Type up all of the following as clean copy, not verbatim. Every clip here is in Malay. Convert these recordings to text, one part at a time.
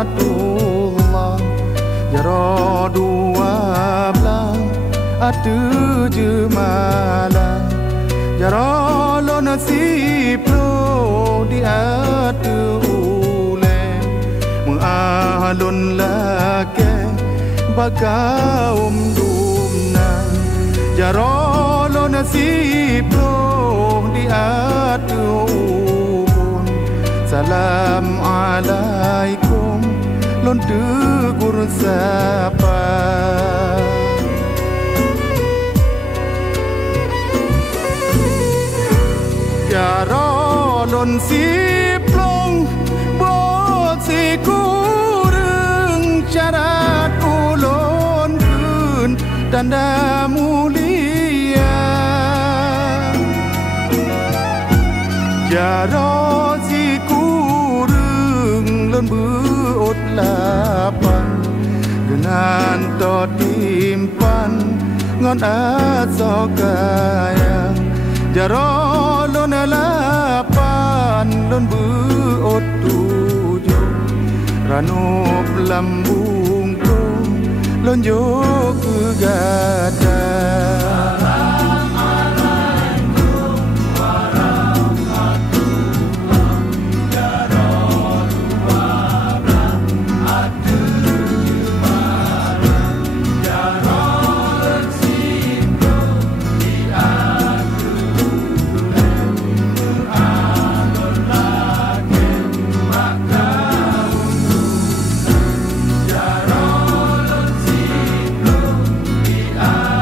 rahmatullah jaro 12 atu jemala jaro lo nasiplo di atu ule mengalun lake bagaum dumna jaro lo nasiplo di atu ubun salam alaikum lon tegur sapa jaro lon siplong bot sikureng syarat ulon kun tanda mulia jaro sikureng lon beut lapan dengan to timpan ngon asokaya jaro lon lapan lon beut tujuh ranup lambung lon jo kegada I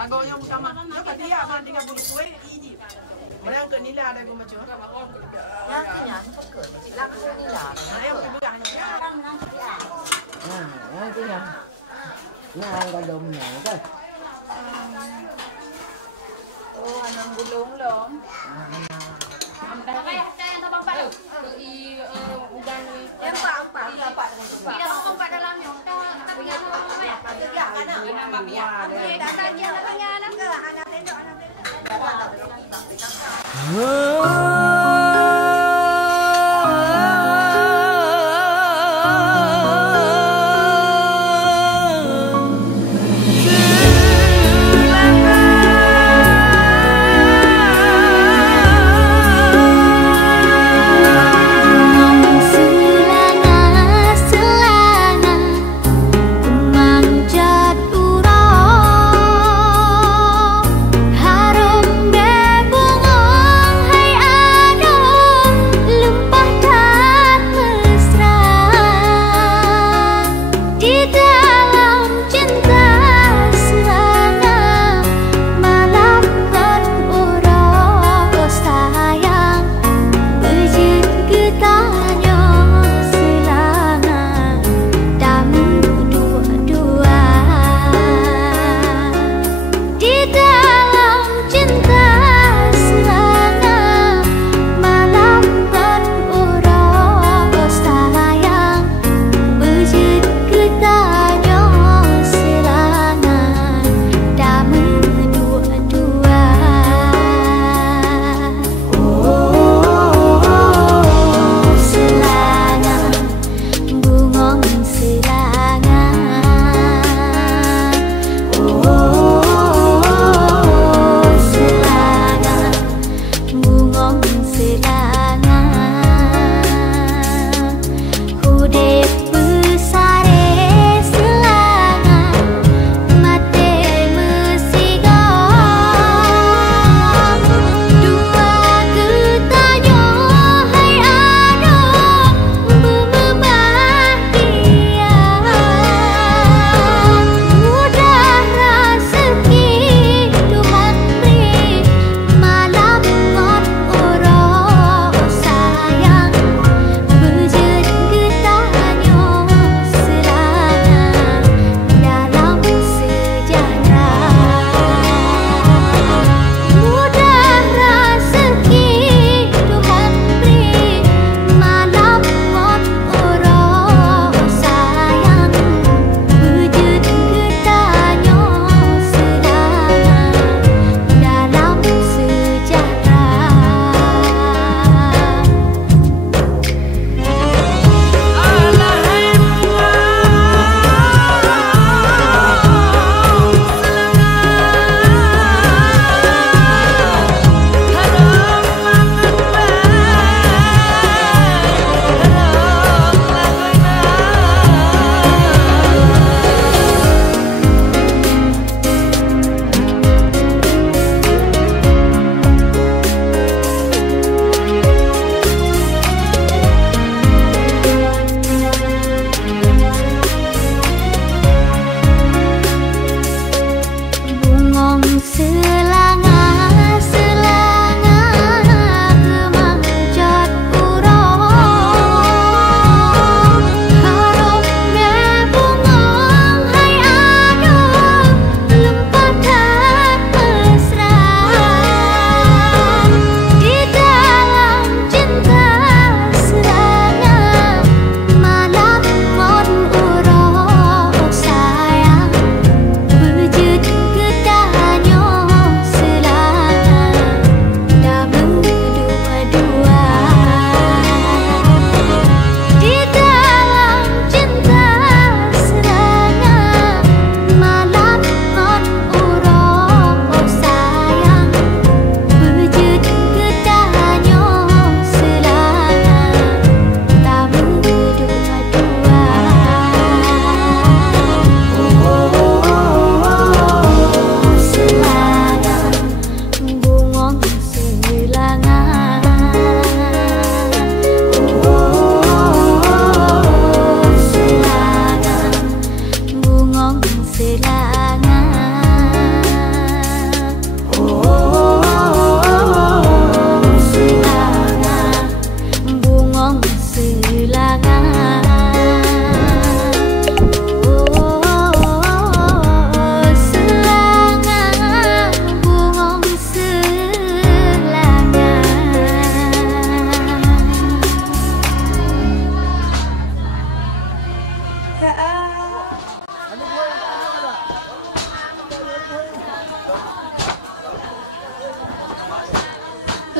Agonya utama, no dia akan 30 kue iji. Orang ke nila ada gua macam. Yang punya ke, langsung nila. Ada yang bukan ya. Nah, itu yang. Nah, ang domnya kan. Oh, anang gulong long. Harum de bungong hai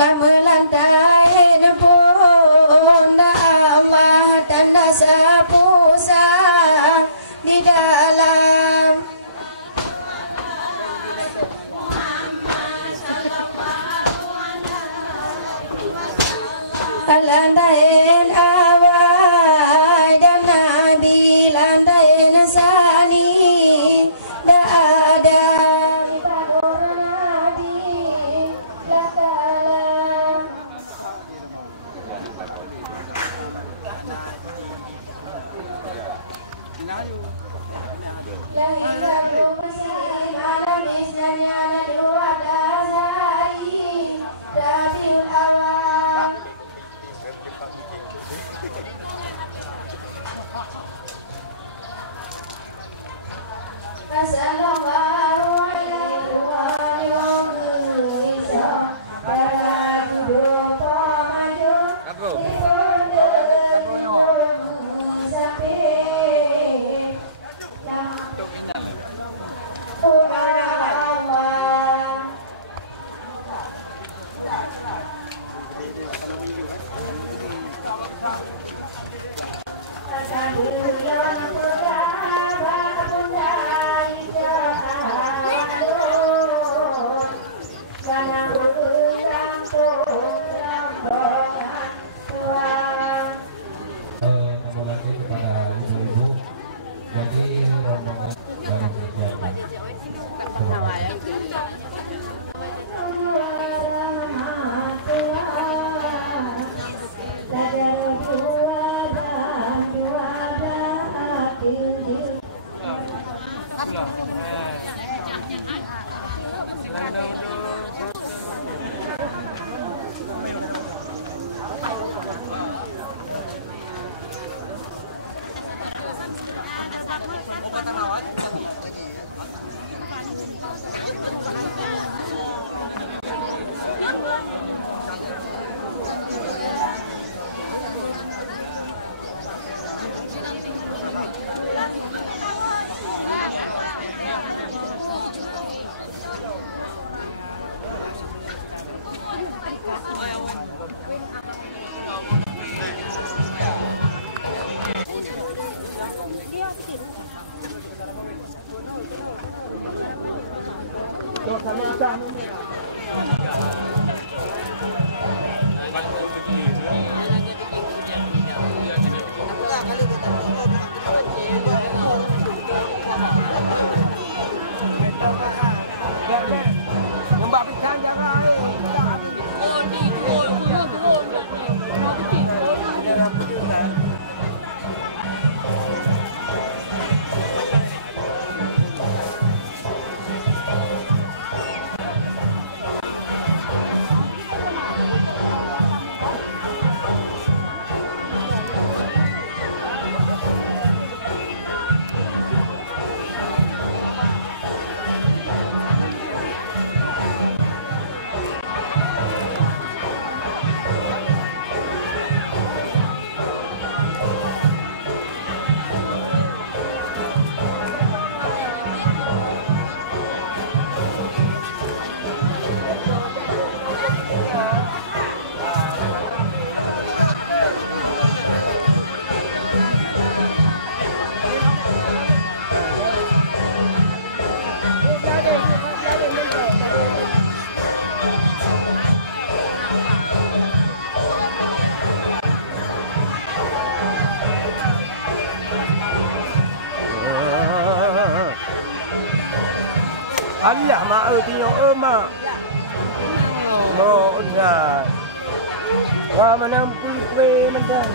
telah melantai nepunda Allah tanda sapusa di dalam lantai awal dan Nabi lantai nasani dah ada Allah mak tengok mak. Mau dah. Wah menampul kue mentah.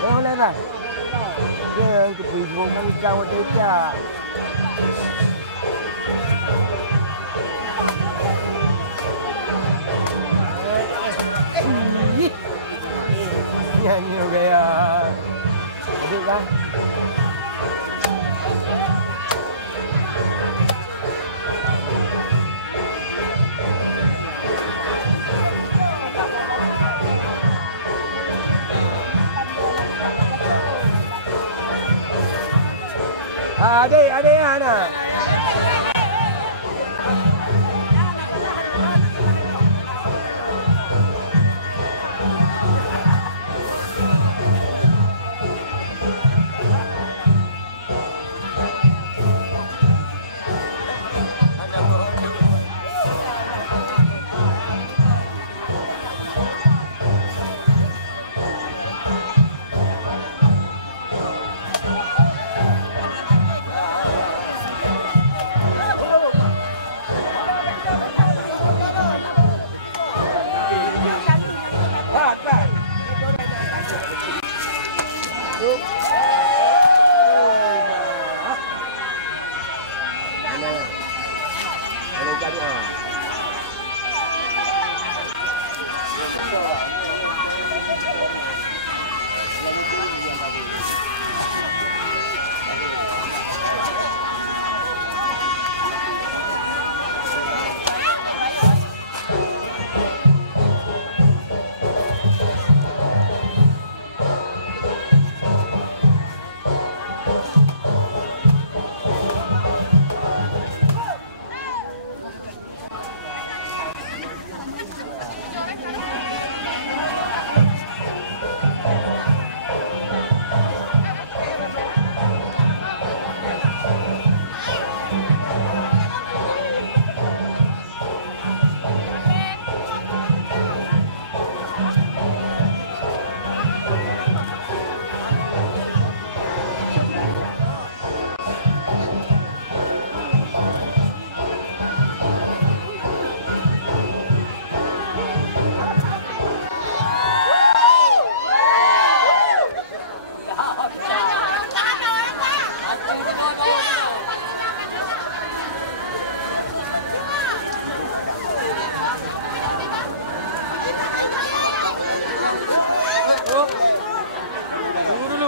Oh dah dah. Dia ke pergi kau tecak. Nyanyi gaya. Adik lah. Adik anak.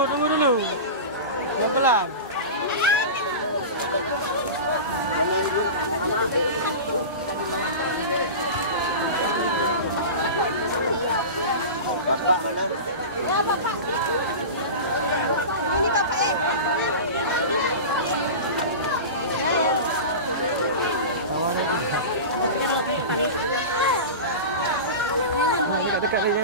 Tunggu dulu. Pelan-pelan. Dekat lagi.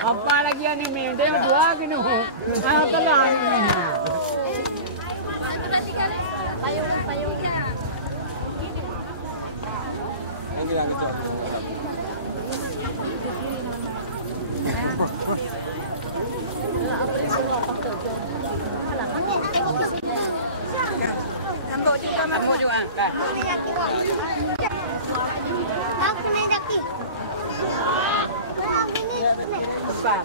Apa lagi anime? Dia dua gini. Ayo telah anime. Payung-payungnya. Kamu juga. Besar.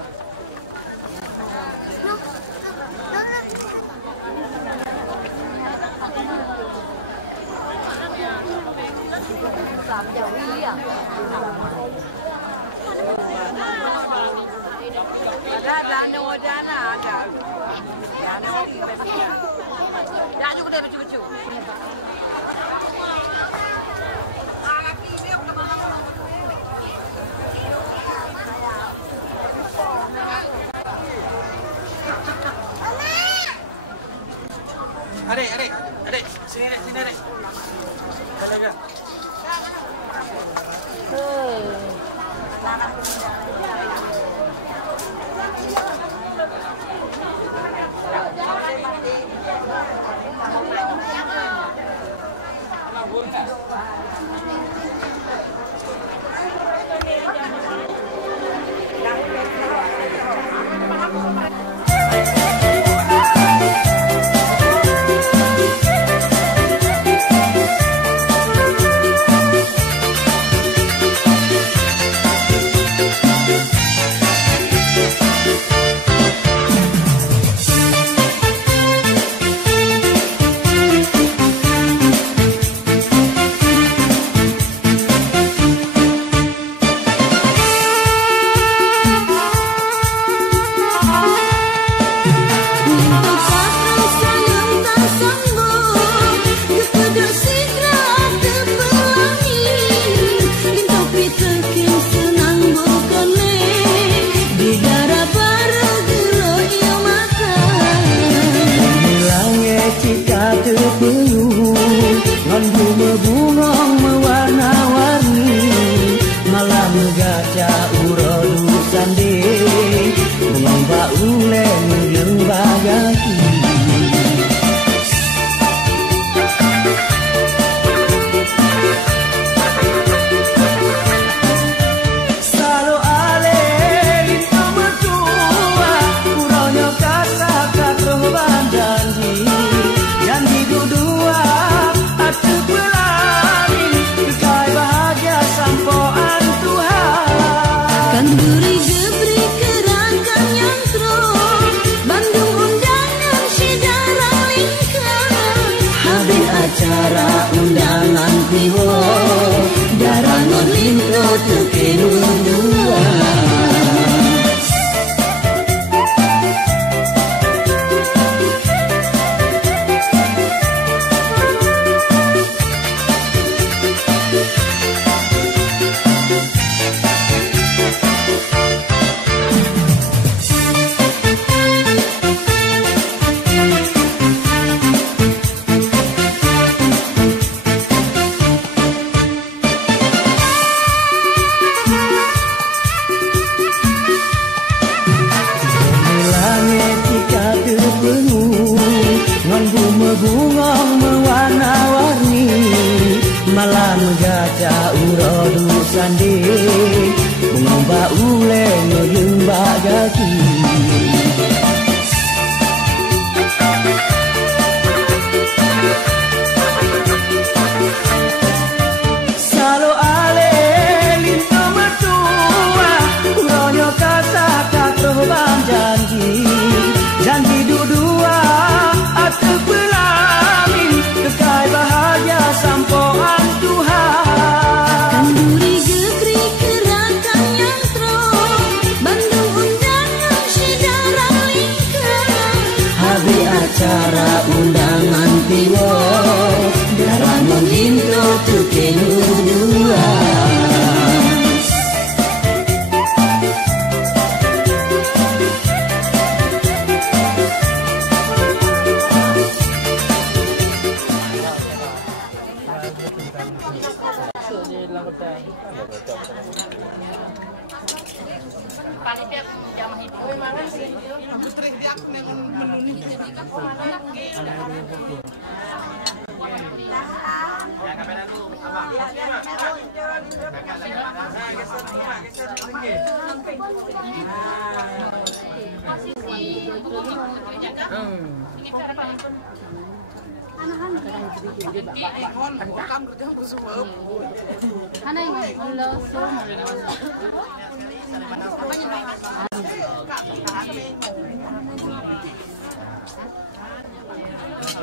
Ada wajana ada. Ya juga dia lucu-lucu. Adik, sini adik. Jalan.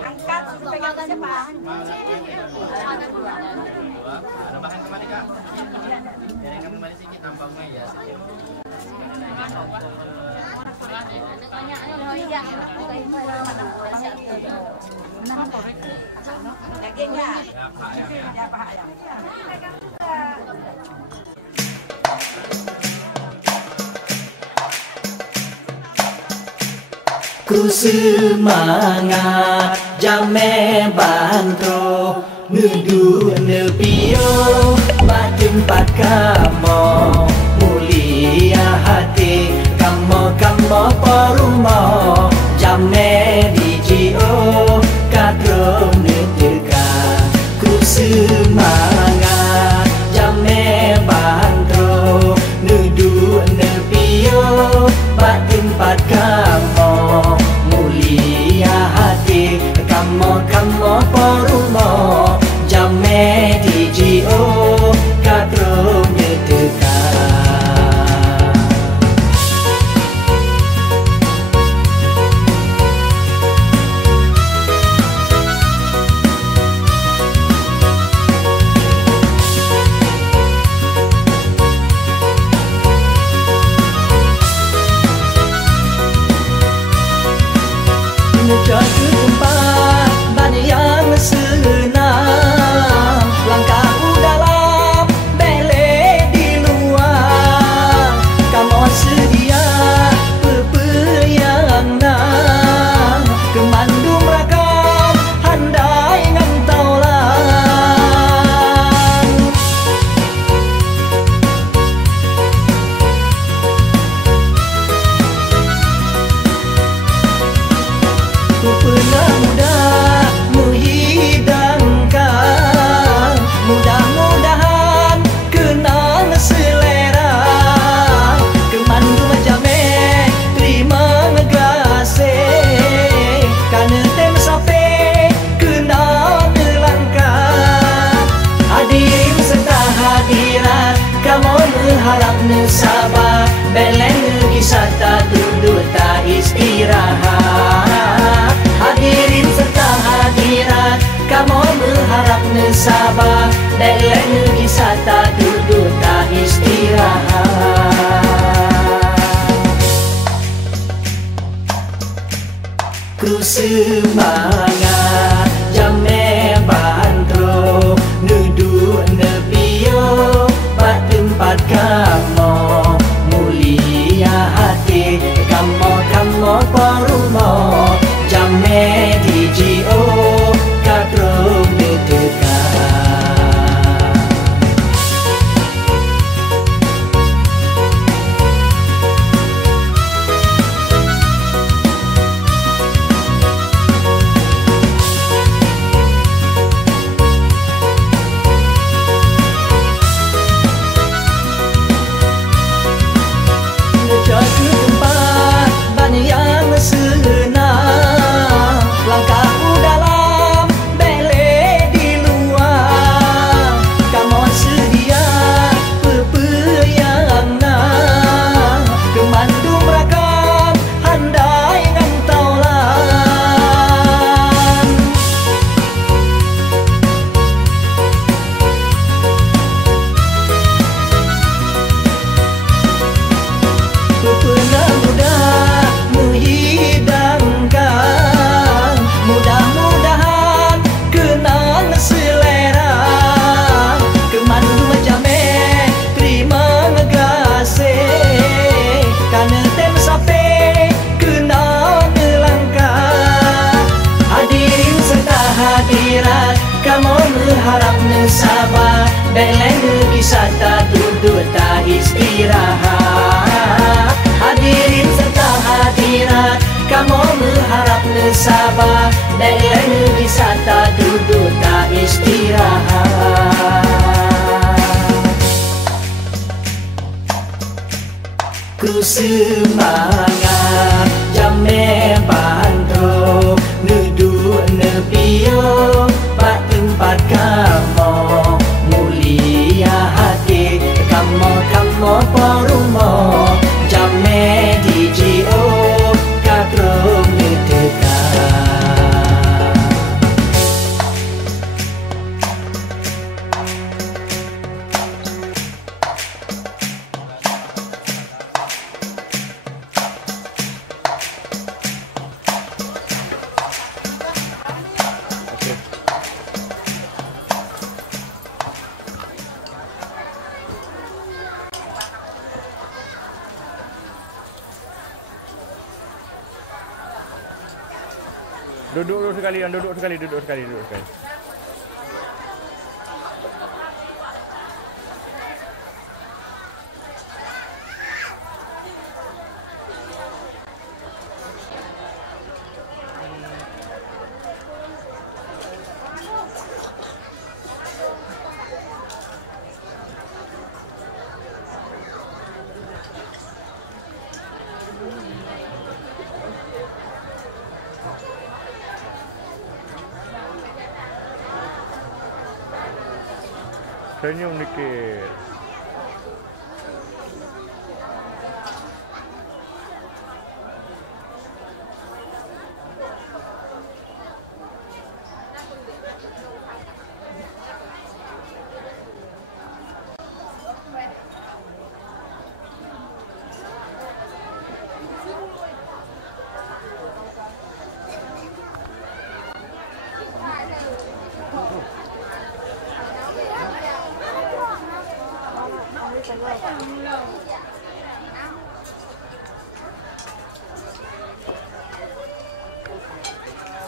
Angkat, pegang siapa? Ada bahan kemana kak? Dari kamu mana sedikit nampaknya ya. Dagingnya? Ya Pak ya. Ku semangat jame bantro nudu nepio batempat kamu mulia hati kamu perumo jame dijio kadro neteka ku semangat jame bantro nudu nepio batempat kamu mulia hati kamu perumo jame dijio kadro neteka menuju tempat banyak yang senang langkahku dalam bele di luar kamu sedia pepeyang nang kemandung rakam handai ngantaulan ku pernah mudah menghidangkan mudah-mudahan kenal selera kemandu majame terima negase karena tem sape kenal nelangkah hadirin serta hadirat kamu mengharap sabar beleng gisata duduk tak istirahat hadirin serta hadirat kamu berharap sabar beleng gisata duduk tak istirahat semangat jame bandro nudu nebio bat tempat kamu mulia hati kamu parumo jame DJO kadro netekan. Sabar, beleng kisah tak duduk tak istirahat. Hadirin serta hadirat, kamu berharap sabar, beleng kisah tak duduk tak istirahat. Ku semangat jame bandro nudu nebio bat tempat kamu mulia hati kamu parumo jame DJO kadro netekan. Duduk sekali. Senyum dikit.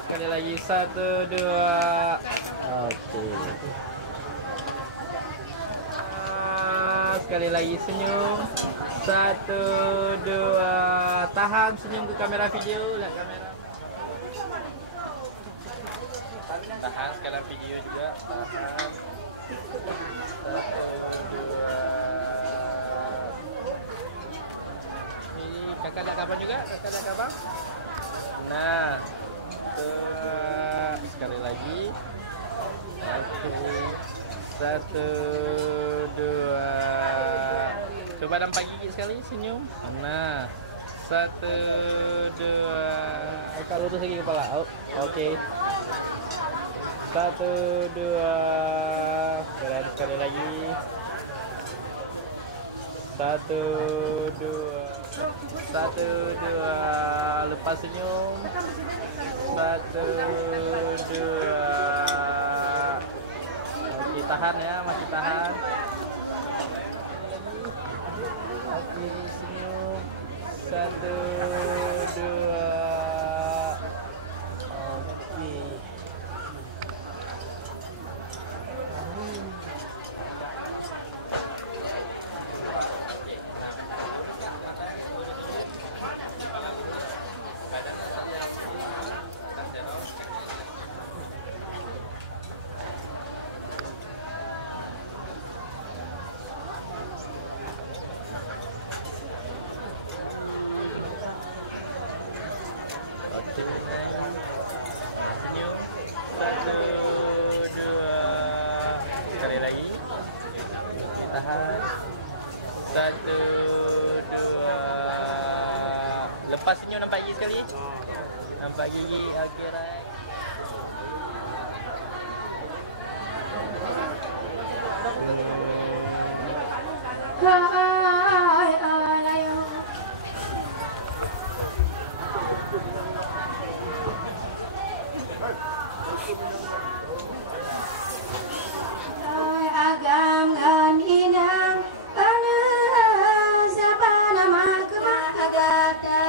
Sekali lagi 1, 2. Okey. Sekali lagi senyum. 1, 2. Tahan senyum ke kamera video. Lihat kamera. Tahan kamera video juga. Tahan. 1, 2. Ini kakak nak kapan juga? Kakak nak kapan? Nah. Sekali lagi. 1, 2. Coba nampak gigit sekali, senyum. Nah, 1, 2. Angkat lurus lagi kepala. Okey. 1, 2. Sekali lagi. 1, 2. 1, 2. Lepas senyum. 1, 2. Oke, tahan ya, masih tahan. Oke, senyum. 1, 2. Oke. Senyum. 1, 2. Sekali lagi. Tahan. 1, 2. Lepas senyum, nampak gigi sekali. Nampak gigi. Okey, right. Agam ngan inang ana sabana makma agata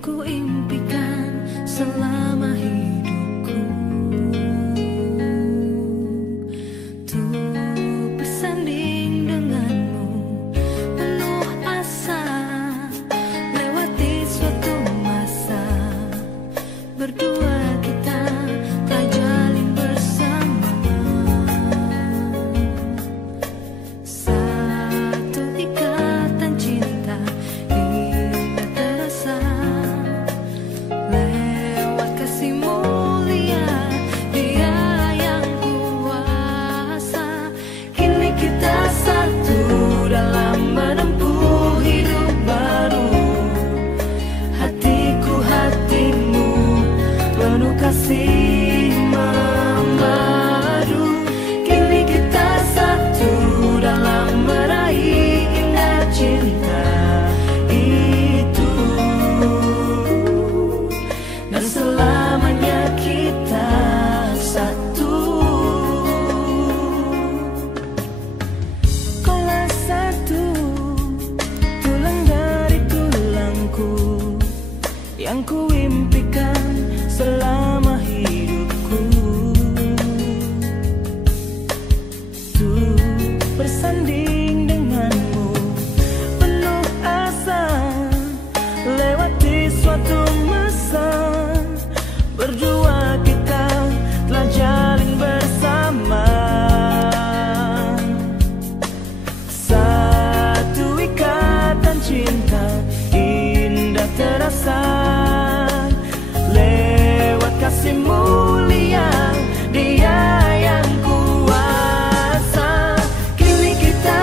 ku impikan selama hidupku, untuk bersanding denganmu penuh asa, lewati suatu masa berdua kita telah jalin bersama satu ikatan cinta indah terasa. Kasih memadu, kini kita satu dalam meraih indah cinta itu, dan selamanya kita satu. Kaulah satu, tulang dari tulangku, yang ku impikan selama hidupku, tuh bersanding denganmu penuh asa, lewati suatu masa berdua kita telah jalin bersama satu ikatan cinta indah terasa. Kasih mulia Dia yang kuasa, kini kita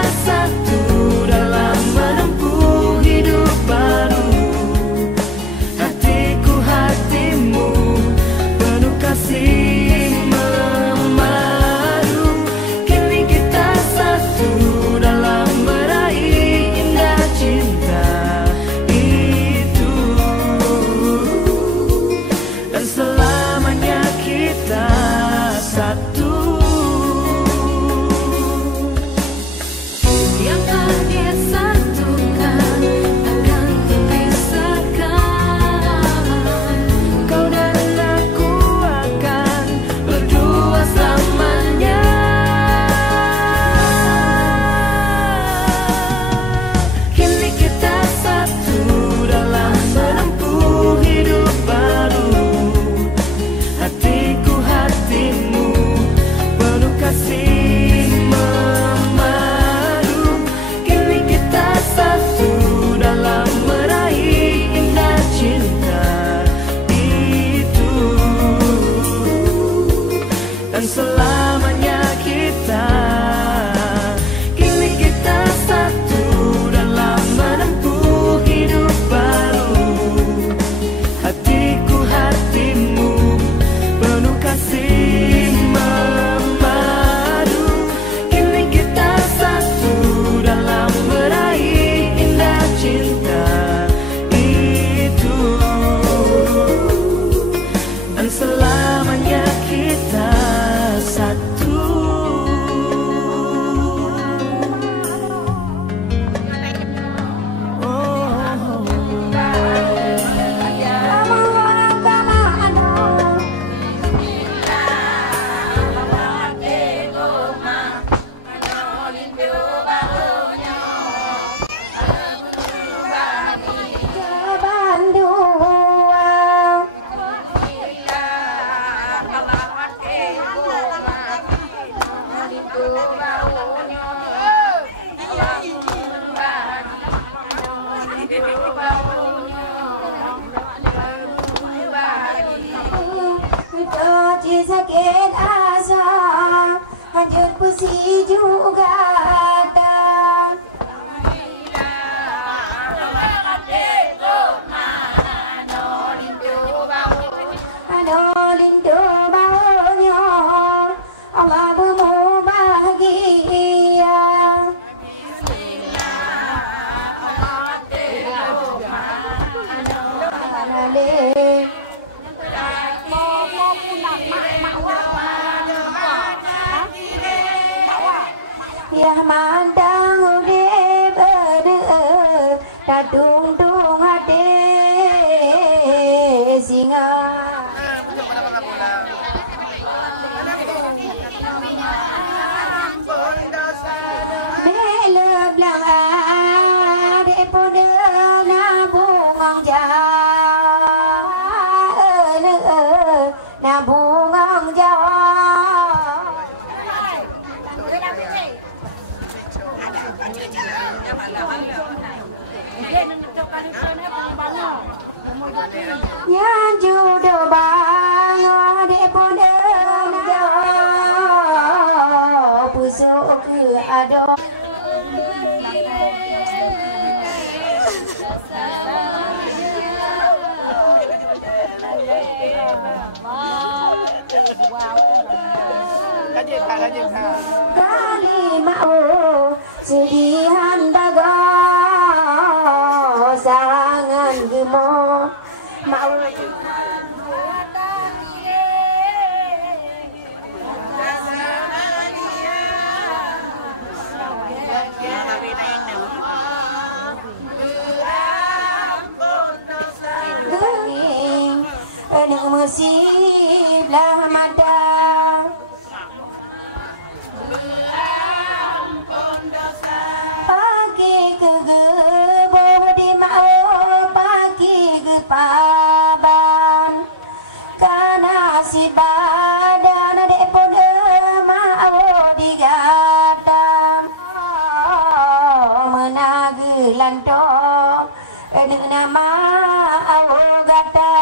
sakit asa, hajat pusi juga datang. Lindu baunya, Allah bemu bahagia. Ya mandang udah berde, dadung dung hade singa. Mele blang ade pode nabung jawa, nabung jawa. Nhan judo bang ade pode jawa, pusuk ke ado. Kali mau sedihan bago sangan gemo mau Neng musib lah mada pagi ke gebo di mau pagi ke paban karena si badan dek pun mau digadam menagi lantong nama au gata.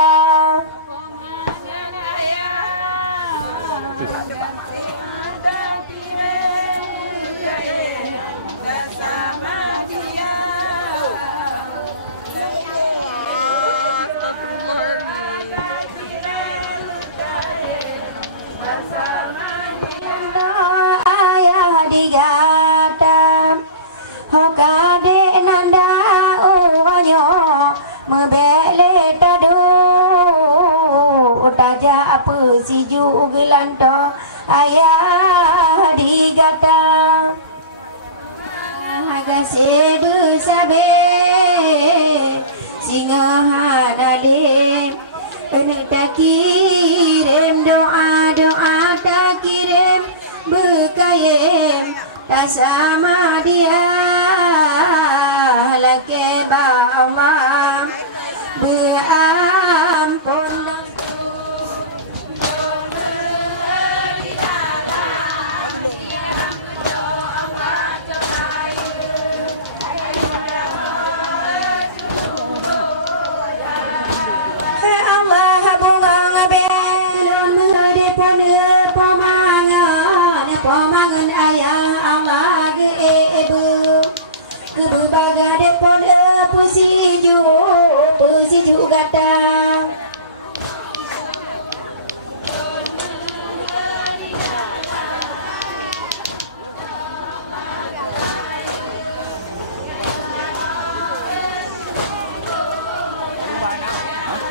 Ayah digata hokade nanda uwanyo mebele tadu utaja apa si jugelanto ayah digata agase besabe singa hadale tak kirim doa tak kirim bekayem tak sama dia laki bama berampun. Pamangan ayah Allah ke ibu ke berbagai depon pusi juga datang.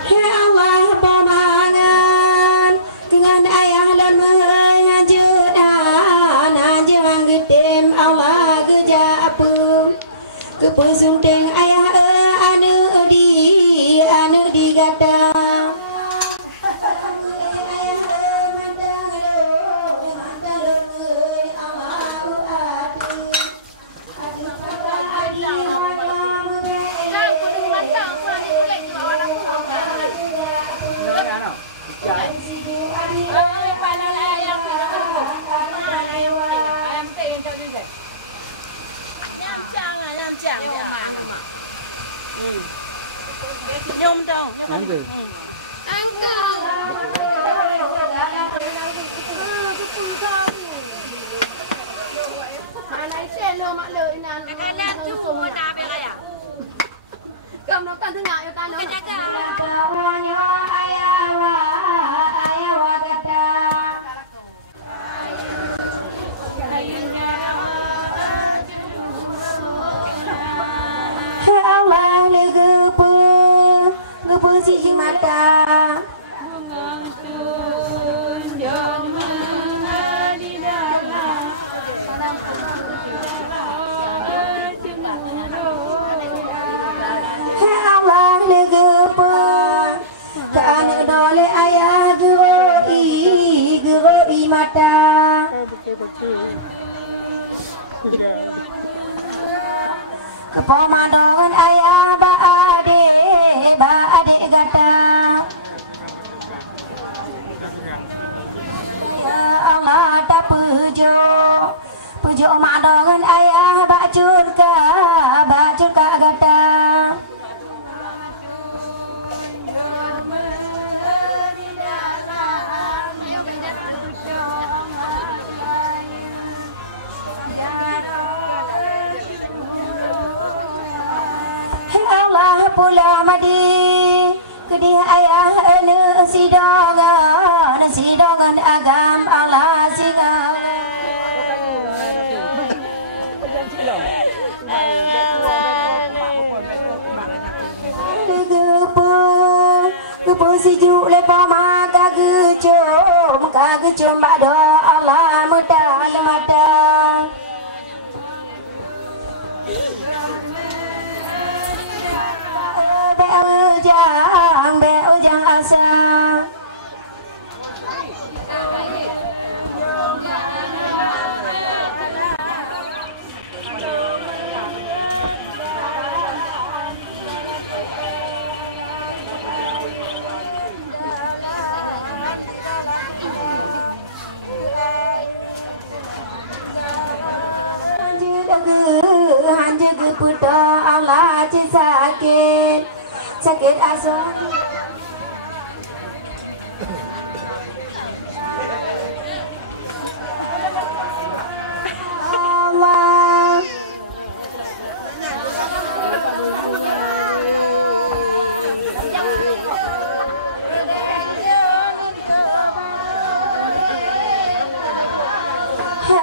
Ya Allah pamangan dengan ayah dan tem Allah geja apa kepusung teng ayah anu di gata Senyum dong. Angka. Này xe lừa mà lừa nè. Cái này chú mua ta về đây à? Cầm nó tan thương ngại cho ta nữa. Allah le gepu si mata. Mengantun jama di dalam. Allah le gepu kan dole ayah geroi mata. Kepomandangan ayah ba ade gata. Ya Allah tak pujo mandangan ayah bacur ka gata. Allah pula madi kedih ayah si dongan agam Allah singa gepu si ju le pa ma ka gecom bado Allah muta mata. Beujang asa hanjir puta Allah sakit asa. Allah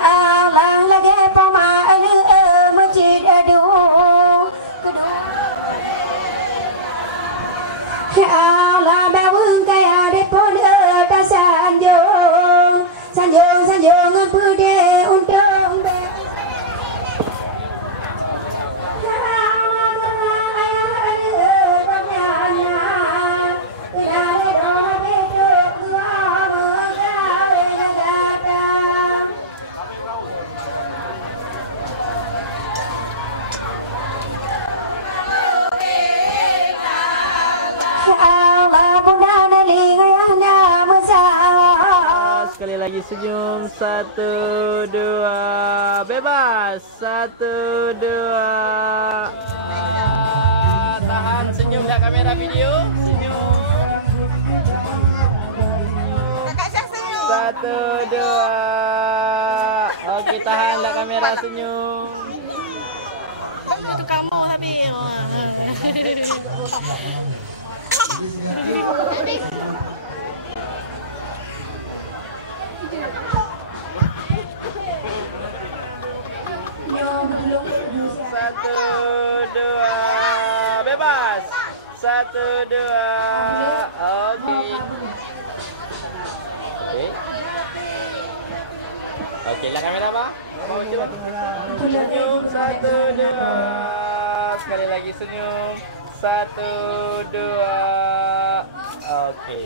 Allah lagi poma masjid aduh Allah bawang kaya depon ta sanjung pude untung be Sekali lagi senyum. 1, 2, bebas. 1, 2. Tahan senyum dah kamera video. Senyum. Kakak Syah senyum. 1, 2. Okey, tahan dah kamera senyum. Itu kamu tapi. Satu, dua, bebas. 1, 2. Okey. Okeylah kamera apa? Mau coba? Senyum. 1, 2. Sekali lagi senyum. 1, 2. Okey.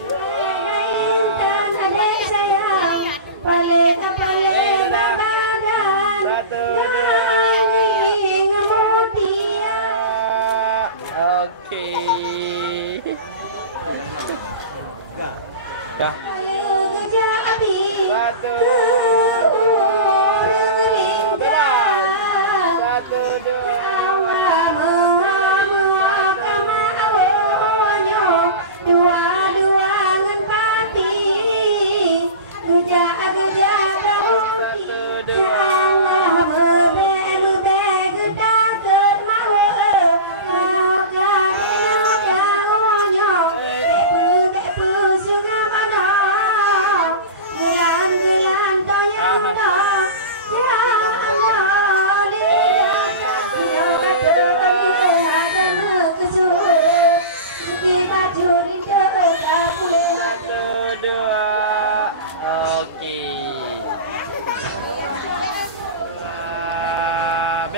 Satu, dua. Okey. Dah. 1, 2. Beras. 1, 2.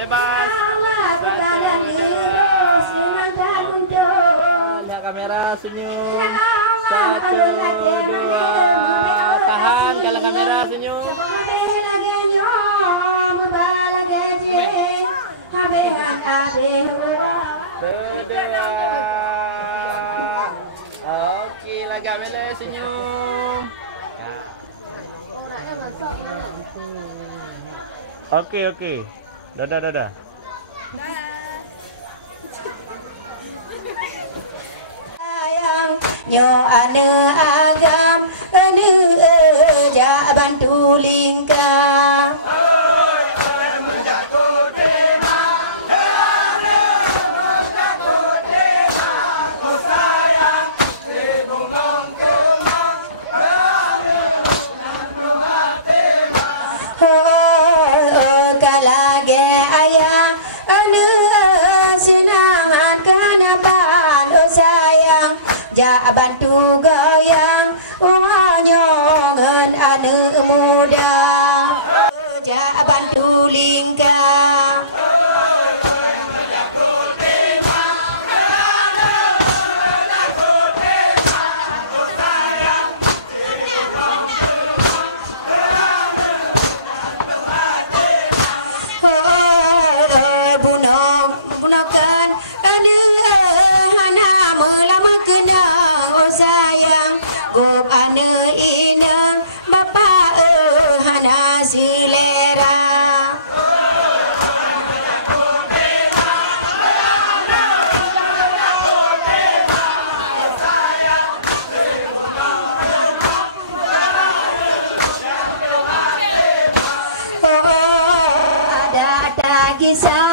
bebas. Satu, dua. Lihat kamera, senyum. Satu, dua. Tahan kalau kamera, senyum. Kedua. Okey lah kamera, senyum. Okey. Dadah. Nyo ane agam ane ja bantu lingkar. Kalage ayah ane sinangan kanaban sayang ja bantu goyang nyongan ane muda ja bantu lingkar. Bunakan ane hana melama kena sayang gop ane ina bapa hana silera. Ada kisah